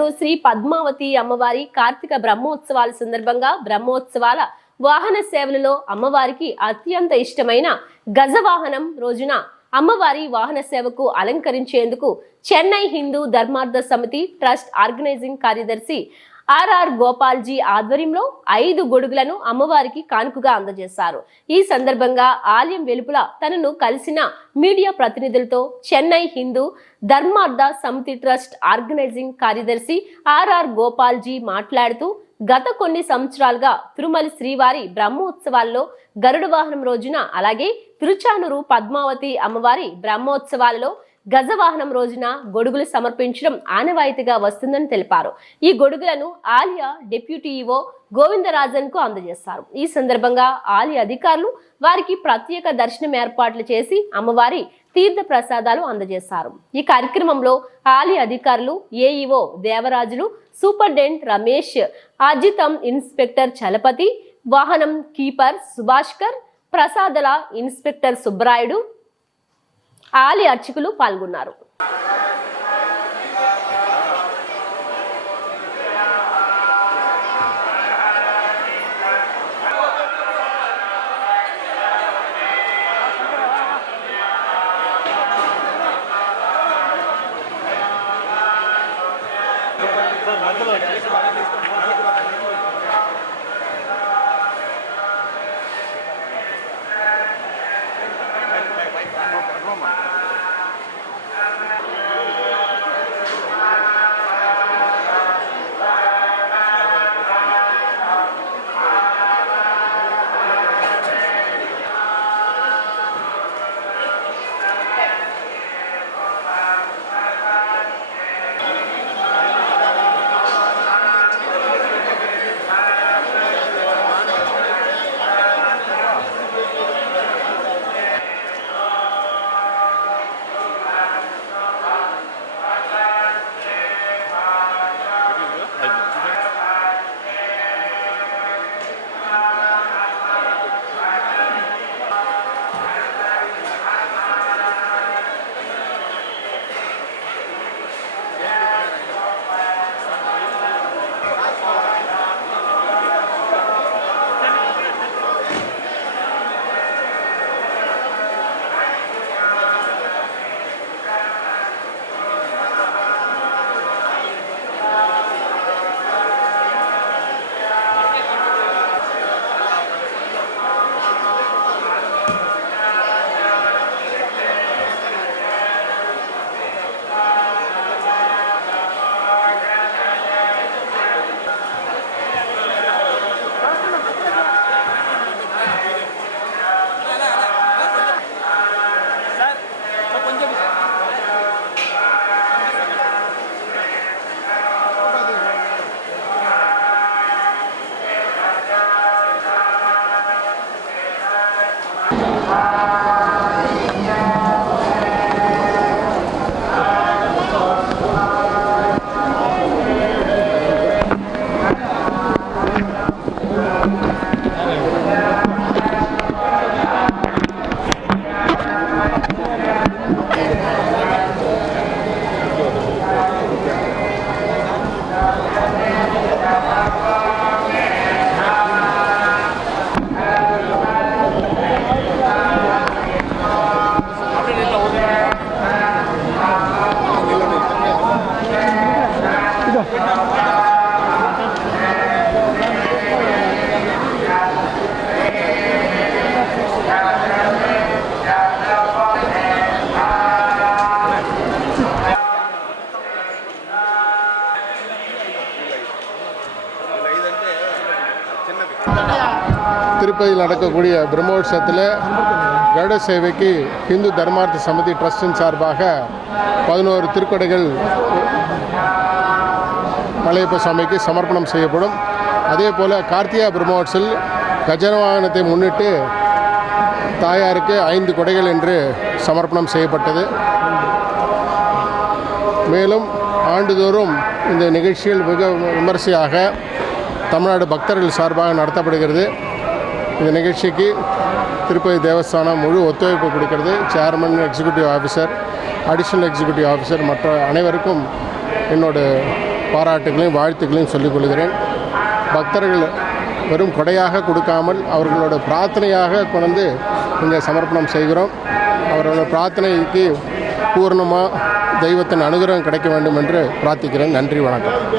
తిరుచానూరు శ్రీ పద్మావతి అమ్మవారి కార్తీక బ్రహ్మోత్సవాల సందర్భంగా బ్రహ్మోత్సవాల వాహన సేవలలో అమ్మవారికి అత్యంత ఇష్టమైన గజవాహనం రోజున అమ్మవారి వాహన సేవకు అలంకరించేందుకు చెన్నై హిందూ ధర్మార్థ సమితి ట్రస్ట్ ఆర్గనైజింగ్ కార్యదర్శి ఆర్ఆర్ గోపాల్జీ ఆధ్వర్యంలో 5 గొడుగులను అమ్మవారికి కానుకగా అందజేశారు. ఈ సందర్భంగా ఆలయం వెలుపల తనను కలిసిన మీడియా ప్రతినిధులతో చెన్నై హిందూ ధర్మార్థ సమితి ట్రస్ట్ ఆర్గనైజింగ్ కార్యదర్శి ఆర్ఆర్ గోపాల్జీ మాట్లాడుతూ గత కొన్ని సంవత్సరాలుగా తిరుమల శ్రీవారి బ్రహ్మోత్సవాల్లో గరుడ వాహనం రోజున అలాగే తిరుచానూరు పద్మావతి అమ్మవారి బ్రహ్మోత్సవాలలో గజవాహనం రోజున గొడుగులు సమర్పించడం ఆనవాయితీగా వస్తుందని తెలిపారు. ఈ గొడుగులను ఆలయ డిప్యూటీ ఈవో గోవిందరాజన్ కు అందజేస్తారు. ఈ సందర్భంగా ఆలయ అధికారులు వారికి ప్రత్యేక దర్శనం ఏర్పాట్లు చేసి అమ్మవారి తీర్థ ప్రసాదాలు అందజేశారు. ఈ కార్యక్రమంలో ఆలయ అధికారులు ఏఈఓ దేవరాజులు, సూపరింటెండెంట్ రమేష్, అజితం ఇన్స్పెక్టర్ చలపతి, వాహనం కీపర్ సుభాష్కర్, ప్రసాదల ఇన్స్పెక్టర్ సుబ్బరాయుడు, ఆలయ అర్చకులు పాల్గొన్నారు. திருப்பதியில் நடக்கக்கூடிய பிரம்மோற்சவத்தில் கருட சேவைக்கு இந்து தர்மார்த்த சமிதி ட்ரஸ்டின் சார்பாக 11 திருக்கொடைகள் மலையப்ப சுவாமிக்கு சமர்ப்பணம் செய்யப்படும். அதே போல் கார்த்திகா பிரம்மோற்சவில் கஜவாகனத்தை முன்னிட்டு தாயாருக்கு 5 கொடைகள் என்று சமர்ப்பணம் செய்யப்பட்டது. மேலும் ஆண்டுதோறும் இந்த நிகழ்ச்சிகள் மிக விமர்சையாக தமிழ்நாடு பக்தர்கள் சார்பாக நடத்தப்படுகிறது. இந்த நிகழ்ச்சிக்கு திருப்பதி தேவஸ்தானம் முழு ஒத்துழைப்பு கொடுக்கிறது. Chairman, executive officer, additional executive officer மற்ற அனைவருக்கும் என்னோட பாராட்டுகளையும் வாழ்த்துக்களையும் சொல்லிக் கொள்கிறேன். பக்தர்கள் வெறும் கொடையாக கொடுக்காமல் அவர்களோட பிரார்த்தனையாக கொண்டு இங்கே சமர்ப்பணம் செய்கிறோம். அவர்களோட பிரார்த்தனைக்கு பூர்ணமாக தெய்வத்தின் அனுகிரகம் கிடைக்க வேண்டும் என்று பிரார்த்திக்கிறேன். நன்றி, வணக்கம்.